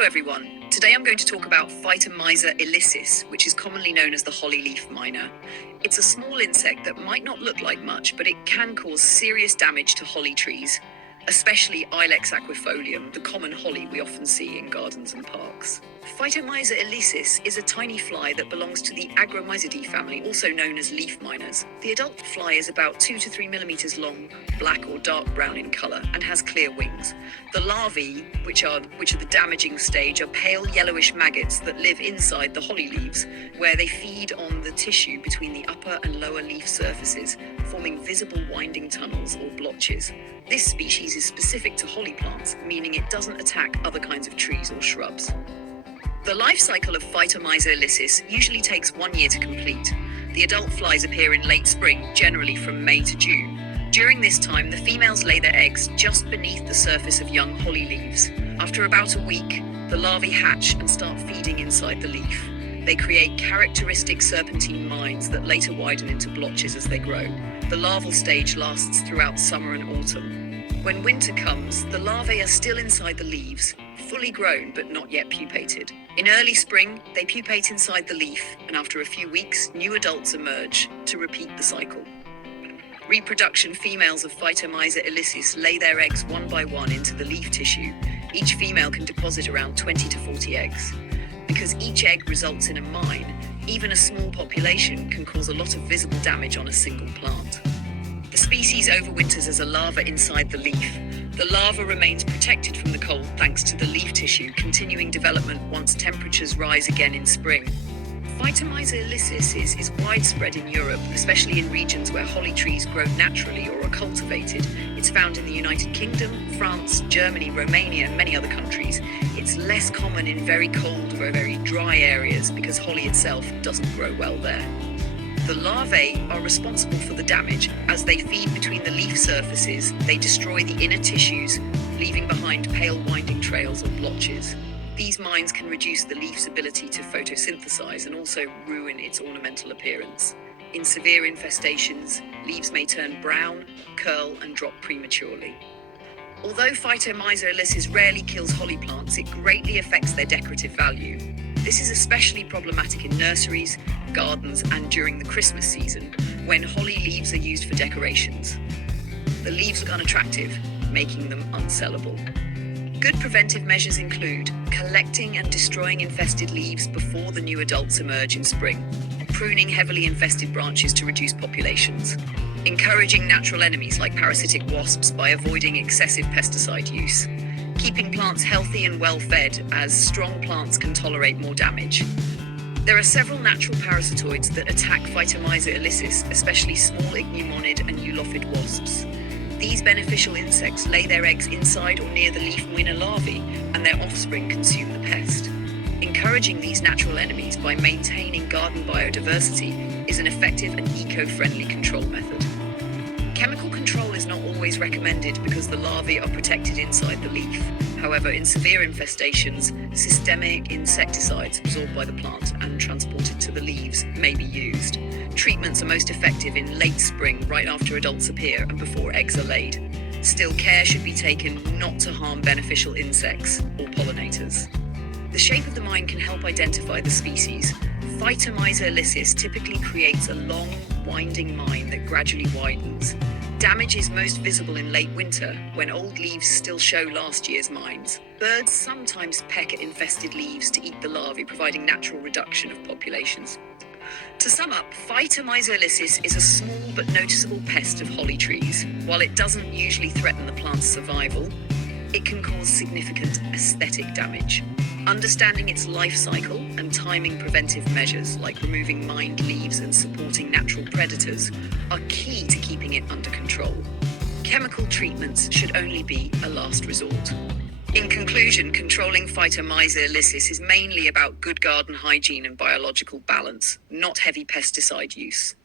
Hello everyone. Today I'm going to talk about Phytomyza ilicis, which is commonly known as the holly leaf miner. It's a small insect that might not look like much, but it can cause serious damage to holly trees, especially Ilex Aquifolium, the common holly we often see in gardens and parks. Phytomyza ilicis is a tiny fly that belongs to the Agromyzidae family, also known as leaf miners. The adult fly is about 2 to 3 millimeters long, black or dark brown in color, and has clear wings. The larvae, which are the damaging stage, are pale yellowish maggots that live inside the holly leaves, where they feed on the tissue between the upper and lower leaf surfaces, forming visible winding tunnels or blotches. This species is specific to holly plants, meaning it doesn't attack other kinds of trees or shrubs. The life cycle of Phytomyza ilicis usually takes 1 year to complete. The adult flies appear in late spring, generally from May to June. During this time, the females lay their eggs just beneath the surface of young holly leaves. After about a week, the larvae hatch and start feeding inside the leaf. They create characteristic serpentine mines that later widen into blotches as they grow. The larval stage lasts throughout summer and autumn. When winter comes, the larvae are still inside the leaves, fully grown but not yet pupated. In early spring, they pupate inside the leaf, and after a few weeks, new adults emerge to repeat the cycle. Reproduction females of Phytomyza ilicis lay their eggs one by one into the leaf tissue. Each female can deposit around 20 to 40 eggs. Because each egg results in a mine, even a small population can cause a lot of visible damage on a single plant. The species overwinters as a larva inside the leaf. The larva remains protected from the cold thanks to the leaf tissue, continuing development once temperatures rise again in spring. Phytomyza ilicis is widespread in Europe, especially in regions where holly trees grow naturally or are cultivated. It's found in the United Kingdom, France, Germany, Romania, and many other countries. It's less common in very cold or very dry areas because holly itself doesn't grow well there. The larvae are responsible for the damage. As they feed between the leaf surfaces, they destroy the inner tissues, leaving behind pale winding trails or blotches. These mines can reduce the leaf's ability to photosynthesize and also ruin its ornamental appearance. In severe infestations, leaves may turn brown, curl, and drop prematurely. Although Phytomyza ilicis rarely kills holly plants, it greatly affects their decorative value. This is especially problematic in nurseries, gardens, and during the Christmas season, when holly leaves are used for decorations. The leaves look unattractive, making them unsellable. Good preventive measures include collecting and destroying infested leaves before the new adults emerge in spring, pruning heavily infested branches to reduce populations, encouraging natural enemies like parasitic wasps by avoiding excessive pesticide use, keeping plants healthy and well-fed, as strong plants can tolerate more damage. There are several natural parasitoids that attack Phytomyza ilicis, especially small ichneummonid and eulophid wasps. These beneficial insects lay their eggs inside or near the leaf miner larvae, and their offspring consume the pest. Encouraging these natural enemies by maintaining garden biodiversity is an effective and eco-friendly control method. Chemical control is not always recommended because the larvae are protected inside the leaf. However, in severe infestations, systemic insecticides absorbed by the plant and transported to the leaves may be used. Treatments are most effective in late spring, right after adults appear and before eggs are laid. Still, care should be taken not to harm beneficial insects or pollinators. The shape of the mine can help identify the species. Phytomyza ilicis typically creates a long, winding mine that gradually widens. Damage is most visible in late winter, when old leaves still show last year's mines. Birds sometimes peck at infested leaves to eat the larvae, providing natural reduction of populations. To sum up, Phytomyza ilicis is a small but noticeable pest of holly trees. While it doesn't usually threaten the plant's survival, it can cause significant aesthetic damage. Understanding its life cycle and timing preventive measures like removing mined leaves and supporting natural predators are key to keeping it under control. Chemical treatments should only be a last resort. In conclusion, controlling Phytomyza ilicis is mainly about good garden hygiene and biological balance, not heavy pesticide use.